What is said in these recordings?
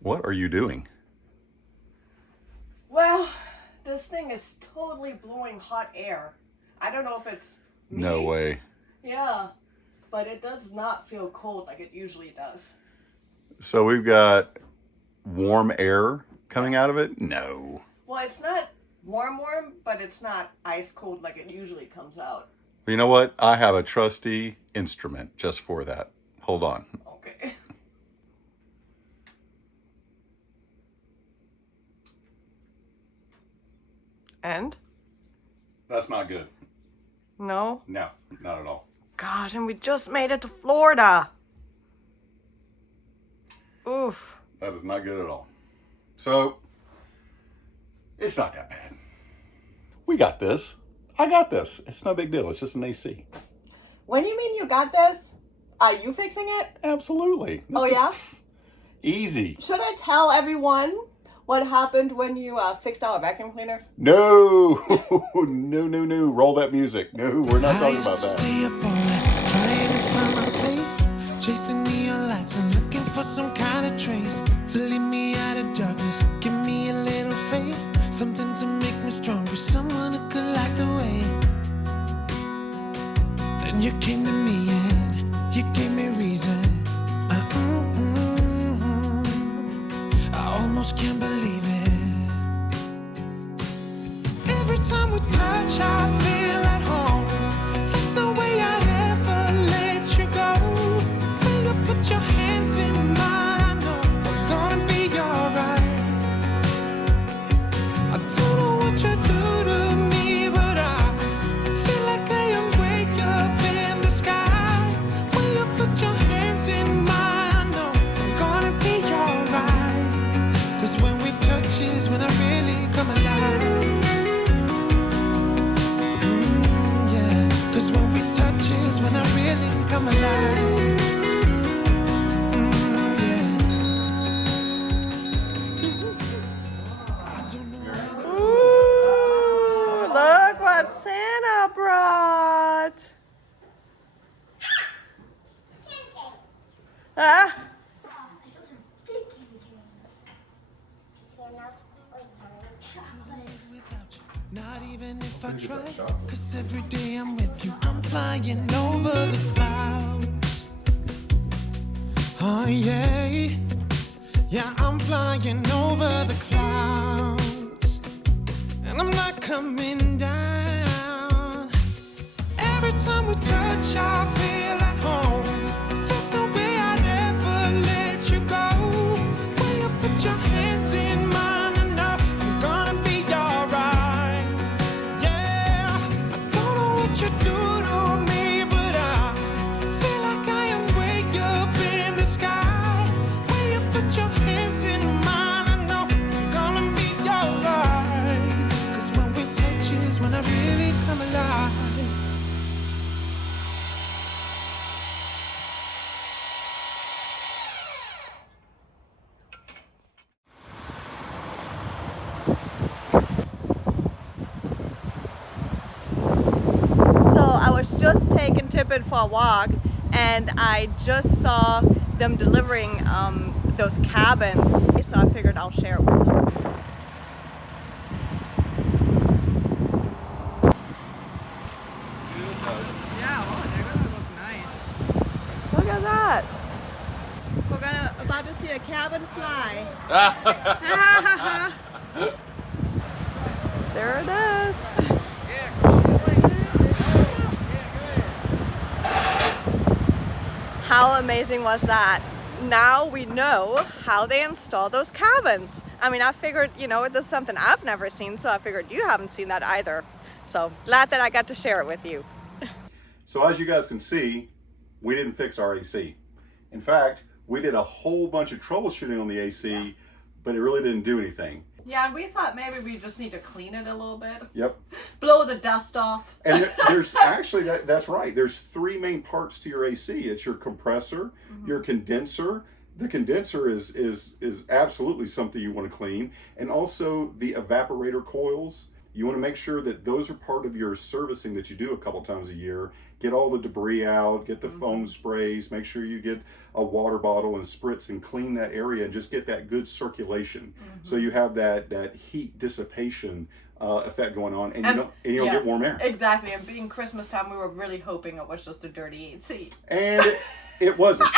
What are you doing? Well, this thing is totally blowing hot air. I don't know if it's me. No way. Yeah, but it does not feel cold like it usually does. So we've got warm air coming out of it? No. Well, it's not warm, but it's not ice cold like it usually comes out. You know what? I have a trusty instrument just for that. Hold on. Okay. And? That's not good. No? No, not at all. Gosh, and we just made it to Florida. Oof. That is not good at all. So, it's not that bad. We got this. I got this. It's no big deal. It's just an AC. What do you mean you got this? Are you fixing it? Absolutely. Oh, yeah? Easy. Should I tell everyone what happened when you fixed our vacuum cleaner? No. No. Roll that music. No, we're not talking about that. Stay up all night, trying to find my place, chasing neon lights and looking for some kind of trace to lead me out of darkness. Give me a little faith, something to make me stronger, someone who could light the way. Then you came to me and you gave me reason. I almost can't believe it. Every time we touch, I feel at home. There's no way I'd ever let you go. When you put your hands in mine, I know we're gonna be alright. I don't know what you do to me, but I feel like I am way up in the sky. When you put your hands in mine, I know we're gonna be alright. 'Cause when we touch is when I really come alive. Cause when we touch is when I really come alive. I don't know. Ooh, look what Santa brought. Ah. Not even if I try, 'cause every day I'm with you, I'm flying over the clouds. Oh yeah, yeah, I'm flying over the clouds, and I'm not coming down. Every time we touch, I feel at home. There's no way I'd ever let you go. When you put your hands in mine, I know I'm gonna be alright. Yeah, I don't know what you do to me, but I feel like I am way up in the sky. When you put your hands in mine, I know I'm gonna be alright. 'Cause when we touch is when I really come alive. So I was just taking Tippett for a walk, and I just saw them delivering those cabins. So I figured I'll share it with them. Yeah, oh, they're gonna look nice. Look at that. We're about to see a cabin fly. There it is. How amazing was that? Now we know how they install those cabins. I mean, I figured, you know, this is something I've never seen, so I figured you haven't seen that either. So glad that I got to share it with you. So as you guys can see, we didn't fix our AC. In fact, we did a whole bunch of troubleshooting on the AC, but it really didn't do anything. Yeah, and we thought maybe we just need to clean it a little bit. Yep. Blow the dust off. And there's actually, that's right. There's three main parts to your AC. It's your compressor, your condenser. The condenser is absolutely something you want to clean. And also the evaporator coils. You want to make sure that those are part of your servicing that you do a couple times a year. Get all the debris out, get the foam sprays, make sure you get a water bottle and spritz and clean that area and just get that good circulation. So you have that heat dissipation effect going on, and you don't get warm air. Exactly, and being Christmas time, we were really hoping it was just a dirty AC. And it wasn't.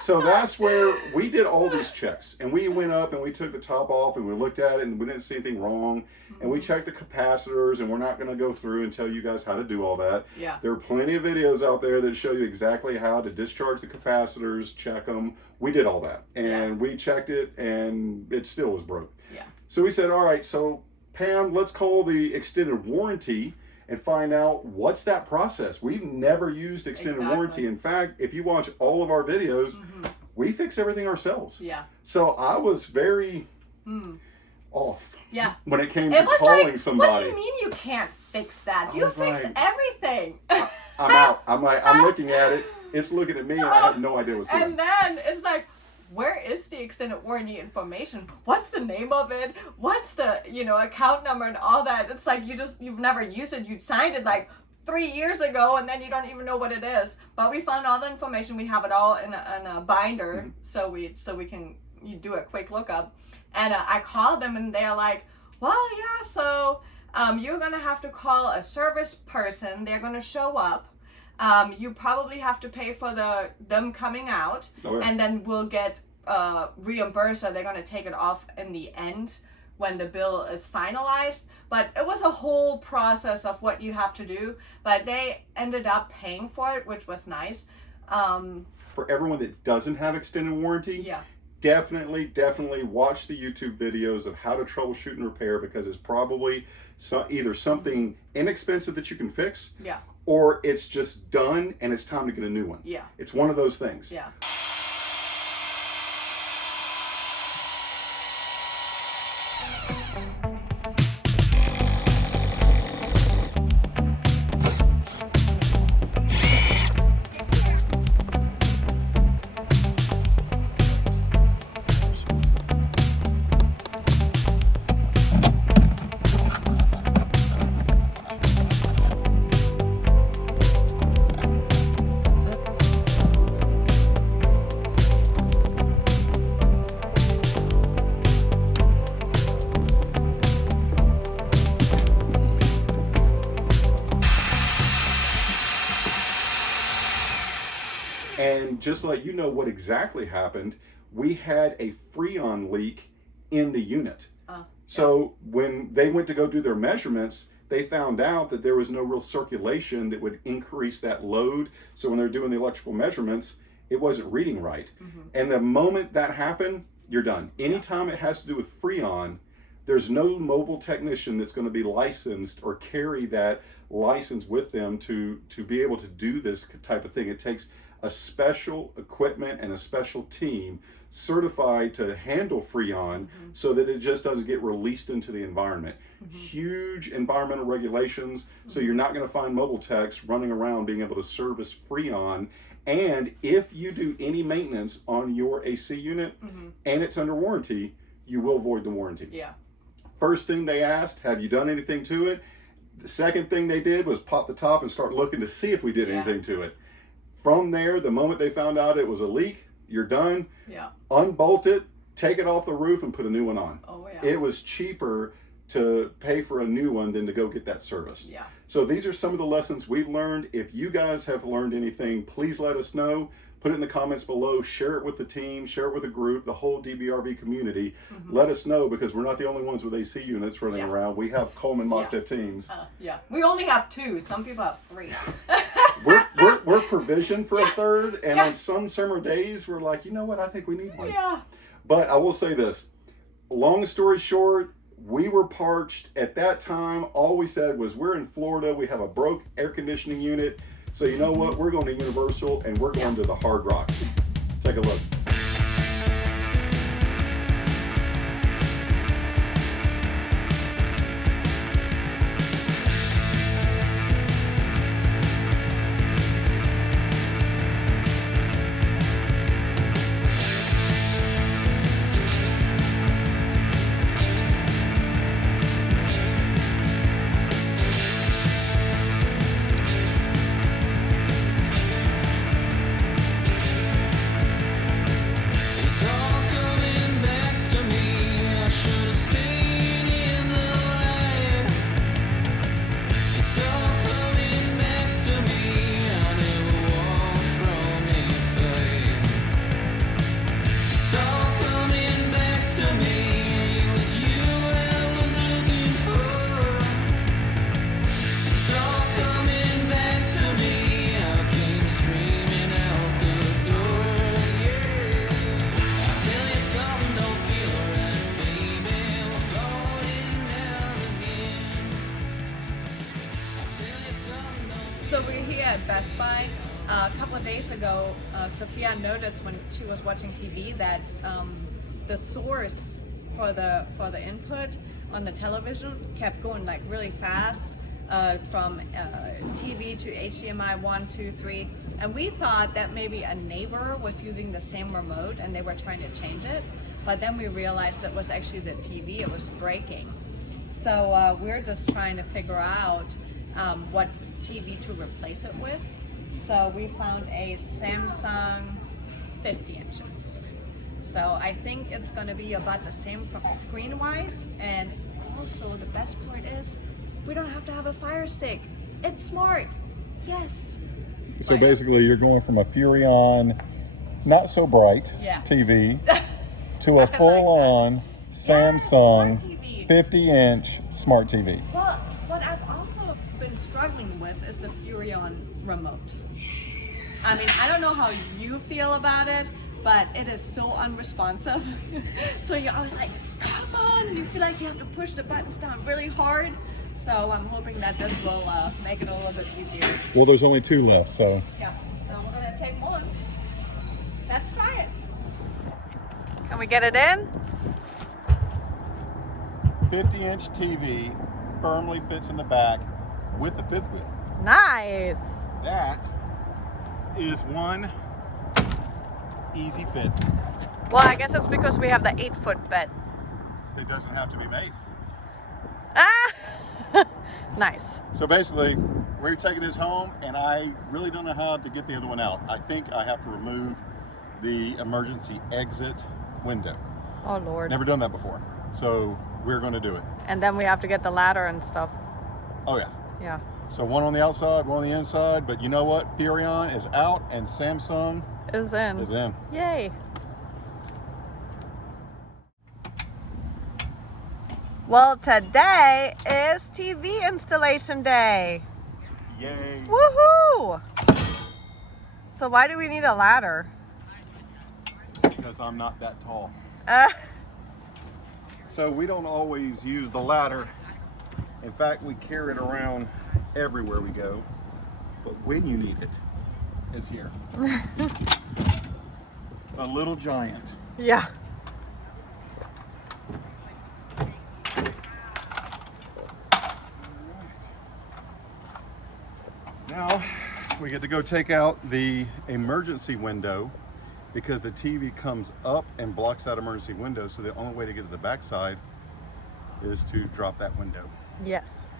So that's where we did all these checks, and we went up and we took the top off and we looked at it and we didn't see anything wrong, and we checked the capacitors, and we're not going to go through and tell you guys how to do all that. Yeah. There are plenty of videos out there that show you exactly how to discharge the capacitors, check them. We did all that, and we checked it, and it still was broke. Yeah. So we said, all right, so Pam, let's call the extended warranty and find out what's that process. We've never used extended warranty. In fact, if you watch all of our videos, we fix everything ourselves. Yeah. So I was very off when it came to was calling like, somebody. What do you mean you can't fix that? You fix everything. I'm out. I'm looking at it. It's looking at me, and I have no idea what's going on. And then it's like, where is the extended warranty information? What's the name of it? What's the, account number and all that? It's like you've never used it. You signed it like 3 years ago, and then you don't even know what it is. But we found all the information. We have it all in a binder, so we can do a quick lookup. And I called them, and they're like, well, yeah, so you're gonna have to call a service person. They're gonna show up. You probably have to pay for them coming out, and then we'll get reimbursed, so they're going to take it off in the end when the bill is finalized. But it was a whole process of what you have to do, but they ended up paying for it, which was nice. For everyone that doesn't have extended warranty, definitely watch the YouTube videos of how to troubleshoot and repair, because it's probably either something inexpensive that you can fix, or it's just done and it's time to get a new one. Yeah. It's one of those things. Yeah. And just to let you know what exactly happened, we had a Furrion leak in the unit. So when they went to go do their measurements, they found out that there was no real circulation that would increase that load. So when they're doing the electrical measurements, it wasn't reading right. And the moment that happened, you're done. Anytime it has to do with Furrion, there's no mobile technician that's going to be licensed or carry that license with them to be able to do this type of thing. It takes a special equipment and a special team certified to handle Furrion so that it just doesn't get released into the environment. Huge environmental regulations, so you're not going to find mobile techs running around being able to service Furrion. And if you do any maintenance on your AC unit and it's under warranty, you will void the warranty. Yeah. First thing they asked, have you done anything to it? The second thing they did was pop the top and start looking to see if we did anything to it. From there, the moment they found out it was a leak, you're done. Yeah. Unbolt it, take it off the roof, and put a new one on. Oh, yeah. It was cheaper to pay for a new one than to go get that serviced. Yeah. So these are some of the lessons we've learned. If you guys have learned anything, please let us know. Put it in the comments below. Share it with the team. Share it with the group, the whole DBRV community. Let us know, because we're not the only ones with AC units running around. We have Coleman Mach 15s. We only have 2. Some people have 3. We're provisioned for a third, and on some summer days, we're like, you know what? I think we need one. Yeah. But I will say this. Long story short, we were parched at that time. All we said was, we're in Florida. We have a broke air conditioning unit. So you know what? We're going to Universal, and we're going to the Hard Rock. Take a look. a couple of days ago, Sophia noticed when she was watching TV that the source for the input on the television kept going like really fast from TV to HDMI 1, 2, 3, and we thought that maybe a neighbor was using the same remote and they were trying to change it, but then we realized it was actually the TV, it was breaking. So we're just trying to figure out what TV to replace it with. So we found a Samsung 50 inches. So I think it's going to be about the same from screen wise, and also the best part is we don't have to have a Fire Stick. It's smart. Yes. So basically you're going from a Furrion not so bright TV to a full-on Samsung 50-inch smart TV. Well, what I've also been struggling with is the Furrion remote. I mean, I don't know how you feel about it, but it is so unresponsive. So you're always like, come on, and you feel like you have to push the buttons down really hard. So I'm hoping that this will make it a little bit easier. Well, there's only 2 left, so. Yeah, so I'm gonna take one. Let's try it. Can we get it in? 50-inch TV firmly fits in the back with the 5th wheel. Nice. That is one easy fit. Well, I guess it's because we have the 8-foot bed. It doesn't have to be made. Ah! Nice. So basically, we're taking this home, and I really don't know how to get the other one out. I think I have to remove the emergency exit window. Oh, Lord. Never done that before. So we're going to do it. And then we have to get the ladder and stuff. Oh, yeah. Yeah. So one on the outside, one on the inside. But you know what? Furrion is out, and Samsung Is in. is in. Yay. Well, today is TV installation day. Yay. Woohoo! So why do we need a ladder? Because I'm not that tall. So we don't always use the ladder. In fact, we carry it around everywhere we go. But when you need it, it's here. A little giant. Yeah. Now we get to go take out the emergency window because the TV comes up and blocks that emergency window. So the only way to get to the backside is to drop that window. Yes.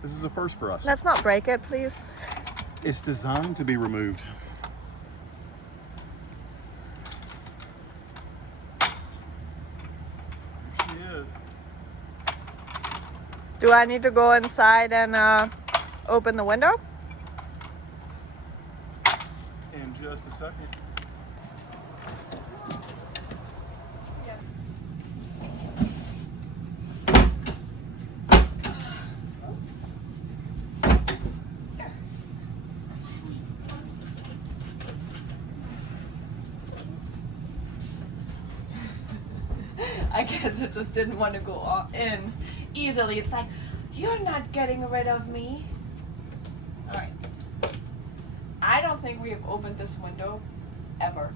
This is a first for us. Let's not break it, please. It's designed to be removed. Here she is. Do I need to go inside and open the window? In just a second. I guess it just didn't want to go in easily. It's like, you're not getting rid of me. All right. I don't think we have opened this window ever.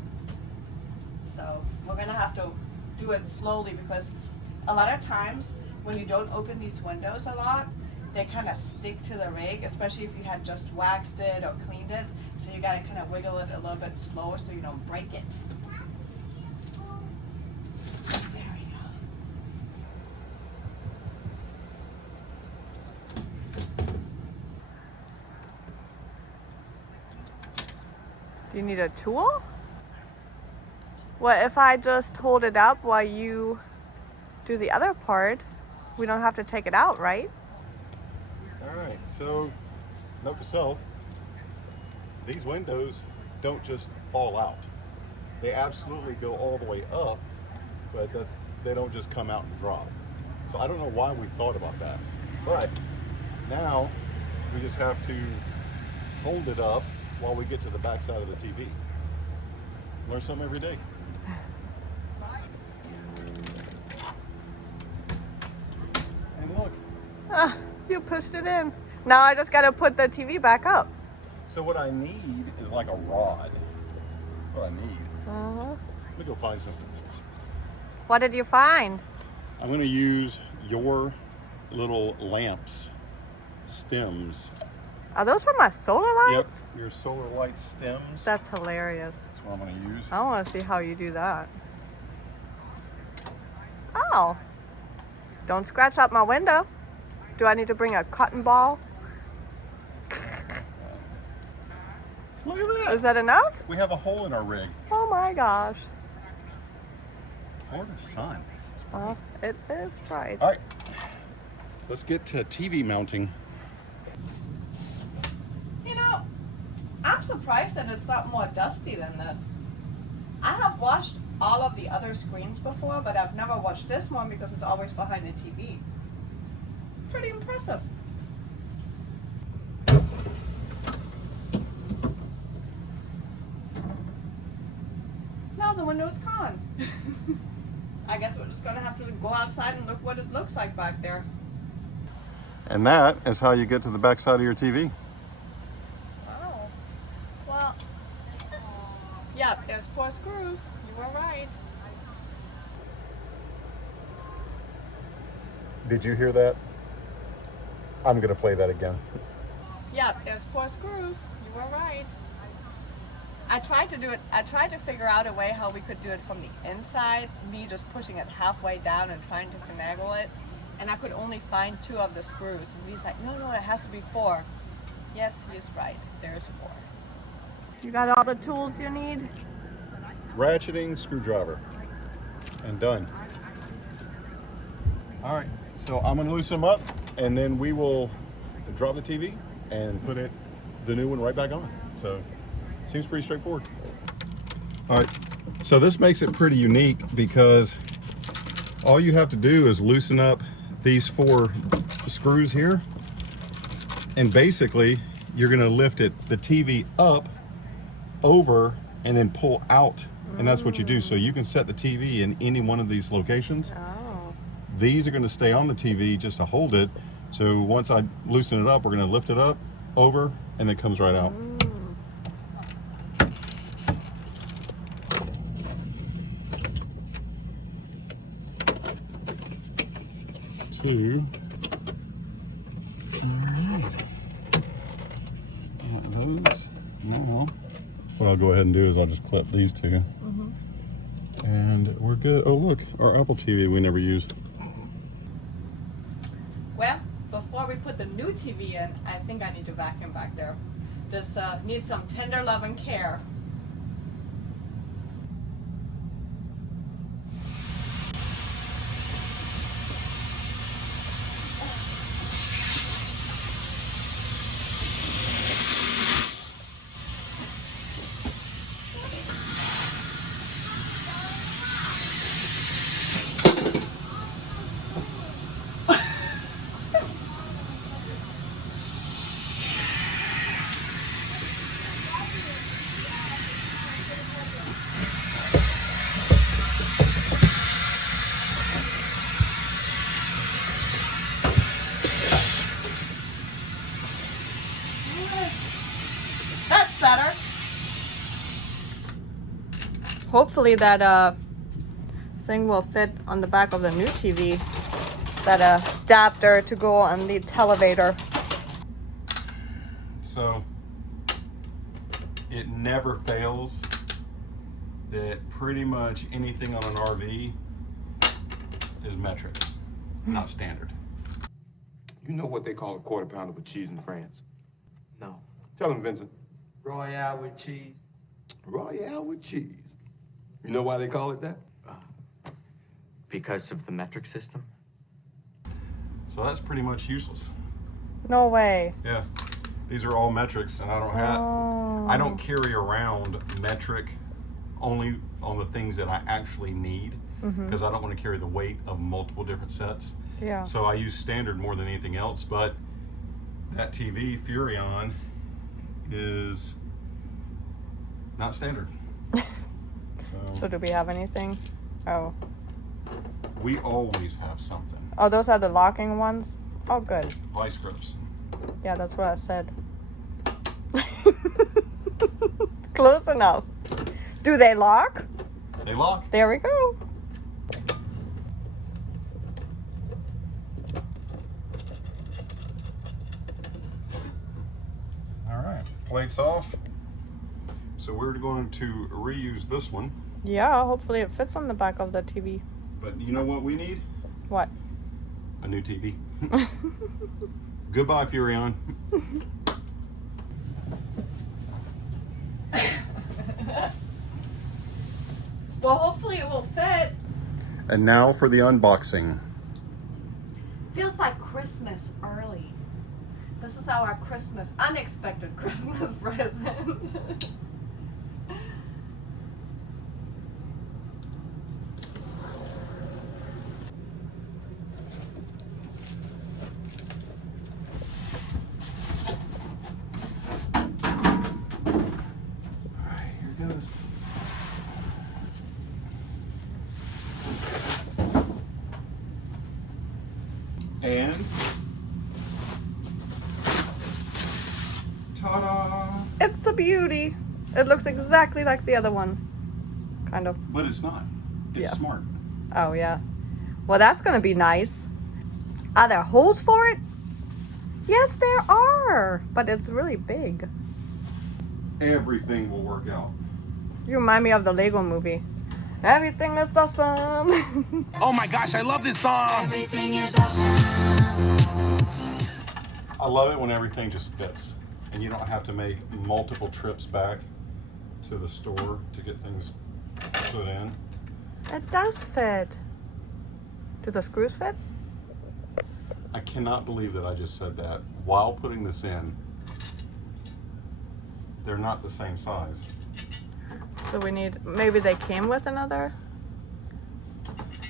So we're gonna have to do it slowly because a lot of times when you don't open these windows a lot, they kind of stick to the rig, especially if you had just waxed it or cleaned it. So you gotta kind of wiggle it a little bit slower so you don't break it. Do you need a tool? What if I just hold it up while you do the other part? We don't have to take it out, right? All right, so note to self, these windows don't just fall out. They absolutely go all the way up, but they don't just come out and drop. So I don't know why we thought about that. But now we just have to hold it up while we get to the back side of the TV. Learn something every day. And look. You pushed it in. Now I just gotta put the TV back up. So what I need is like a rod. That's what I need. Let me go find something. What did you find? I'm going to use your little lamps, stems. Are those for my solar lights? Yep, your solar light stems. That's hilarious. That's what I'm going to use. I want to see how you do that. Oh. Don't scratch up my window. Do I need to bring a cotton ball? Look at that. Is that enough? We have a hole in our rig. Oh my gosh. Florida sun. Well, it is bright. All right, let's get to TV mounting. You know, I'm surprised that it's not more dusty than this. I have watched all of the other screens before, but I've never watched this one because it's always behind the TV. Pretty impressive. Now the window's gone. I guess we're just gonna have to go outside and look what it looks like back there. And that is how you get to the back side of your TV. Oh, well, yeah, there's 4 screws. You were right. Did you hear that? I'm gonna play that again. Yeah, there's 4 screws. You were right. I tried to figure out a way how we could do it from the inside, me just pushing it halfway down and trying to finagle it. And I could only find 2 of the screws. And he's like, no, it has to be 4. Yes, he is right. There's 4. You got all the tools you need? Ratcheting, screwdriver, and done. All right, so I'm gonna loosen them up, and then we will drop the TV and put the new one right back on. So, seems pretty straightforward. All right, so this makes it pretty unique because all you have to do is loosen up these 4 screws here, and basically you're gonna lift the TV up, over, and then pull out, and that's what you do. So you can set the TV in any one of these locations. Oh. These are gonna stay on the TV just to hold it. So once I loosen it up, we're gonna lift it up, over, and it comes right out. Two. Those. No. What I'll go ahead and do is I'll just clip these 2. And we're good. Oh look, our Apple TV we never use. Well, before we put the new TV in, I think I need to vacuum back there. This needs some tender love and care. That's better. Hopefully that thing will fit on the back of the new TV. That adapter to go on the televator. So it never fails that pretty much anything on an RV is metric, not standard. You know what they call a quarter pounder with cheese in France? No. Tell them, Vincent. Royale with cheese. Royale with cheese. You know why they call it that? Because of the metric system? So that's pretty much useless. No way. Yeah, these are all metrics, and I don't carry around metric only on the things that I actually need, because I don't want to carry the weight of multiple different sets. Yeah. So I use standard more than anything else, but that TV, Furrion, is not standard. So do we have anything? Oh. We always have something. Oh, those are the locking ones? Oh, good. Vice grips. Yeah, that's what I said. Close enough. Do they lock? They lock. There we go. All right, plates off. So we're going to reuse this one. Yeah, hopefully it fits on the back of the TV. But you know what we need? What? A new TV. Goodbye, Furrion. Well, hopefully it will fit. And now for the unboxing. Feels like Christmas early. This is our Christmas, unexpected Christmas present. And ta-da! It's a beauty. It looks exactly like the other one. Kind of. But it's not. It's Yeah. smart. Oh, yeah. Well, that's going to be nice. Are there holes for it? Yes, there are. But it's really big. Everything will work out. You remind me of the Lego movie. Everything is awesome. Oh my gosh, I love this song. I love it when everything just fits and you don't have to make multiple trips back to the store to get things put in. It does fit. Do the screws fit? I cannot believe that I just said that while putting this in. They're not the same size. So we need, maybe they came with another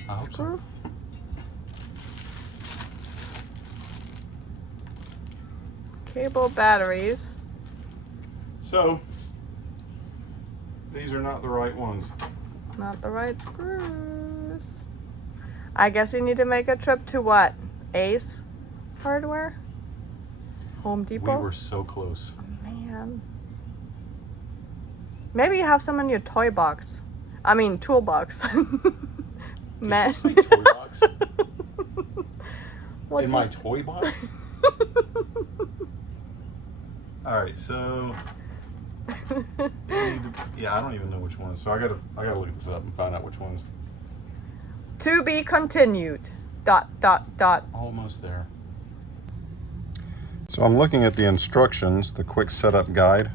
I hope screw? so. Cable batteries. So, these are not the right ones. Not the right screws. I guess you need to make a trip to what? Ace Hardware? Home Depot? We were so close. Man. Maybe you have some in your toy box. I mean, toolbox. Man. Did you say toy box? What's In my it? toy box? Alright, so yeah, I don't even know which ones. So I gotta look this up and find out which ones. To be continued. ... Almost there. So I'm looking at the instructions, the quick setup guide,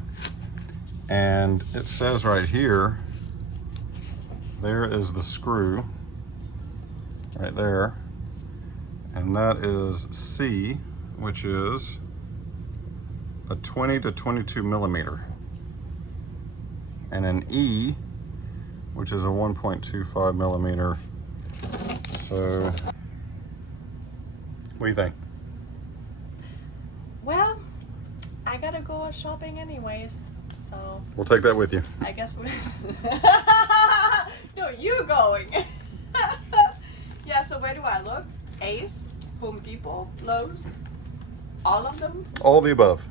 and it says right here, there is the screw right there, and that is C, which is a 20 to 22 millimeter, and an E, which is a 1.25 millimeter. So what do you think? Well, I gotta go shopping anyways, so We'll take that with you. I guess we're... No, you going. Yeah, so where do I look? Ace, Home Depot, Lowe's, all of them? All the above.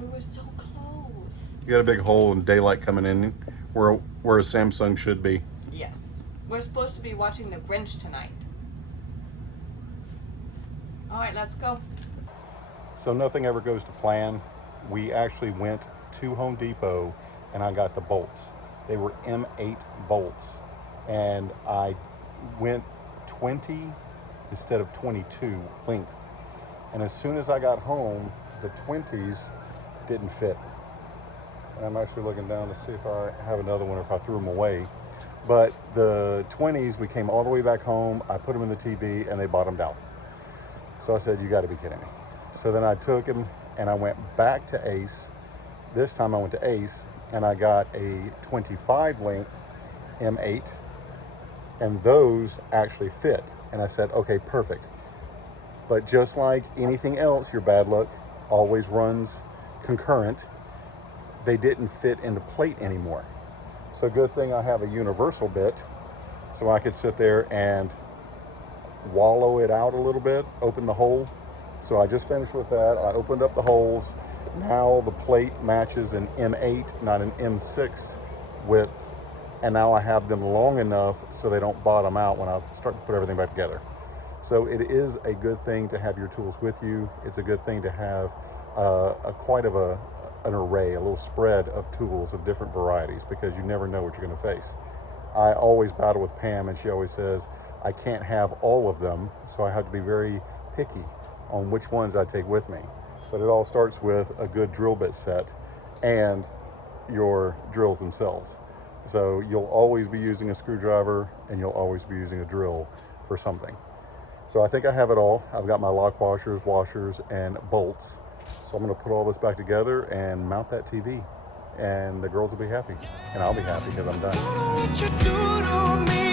We were so close. You got a big hole and daylight coming in where a Samsung should be. Yes. We're supposed to be watching The Grinch tonight. All right, let's go. So nothing ever goes to plan. We actually went to Home Depot and I got the bolts. They were M8 bolts, and I went 20 instead of 22 length. And as soon as I got home, the 20s didn't fit. And I'm actually looking down to see if I have another one or if I threw them away. But the 20s, we came all the way back home. I put them in the TV and they bottomed out. So I said, you got to be kidding me. So then I took them and I went back to Ace. This time I went to Ace and I got a 25 length M8, and those actually fit. And I said, okay, perfect. But just like anything else, your bad luck always runs concurrent. They didn't fit in the plate anymore. So good thing I have a universal bit so I could sit there and wallow it out a little bit, open the hole. So I just finished with that. I opened up the holes Now the plate matches an M8, not an M6 width, and now I have them long enough so they don't bottom out when I start to put everything back together. So it is a good thing to have your tools with you. It's a good thing to have quite of an array, a little spread of tools of different varieties, because you never know what you're going to face. I always battle with Pam, and she always says I can't have all of them, so I have to be very picky on which ones I take with me. But it all starts with a good drill bit set and your drills themselves. So you'll always be using a screwdriver and you'll always be using a drill for something. So I think I have it all. I've got my lock washers, washers, and bolts. So I'm going to put all this back together and mount that TV. And the girls will be happy. And I'll be happy because I'm done. Don't know what you do to me.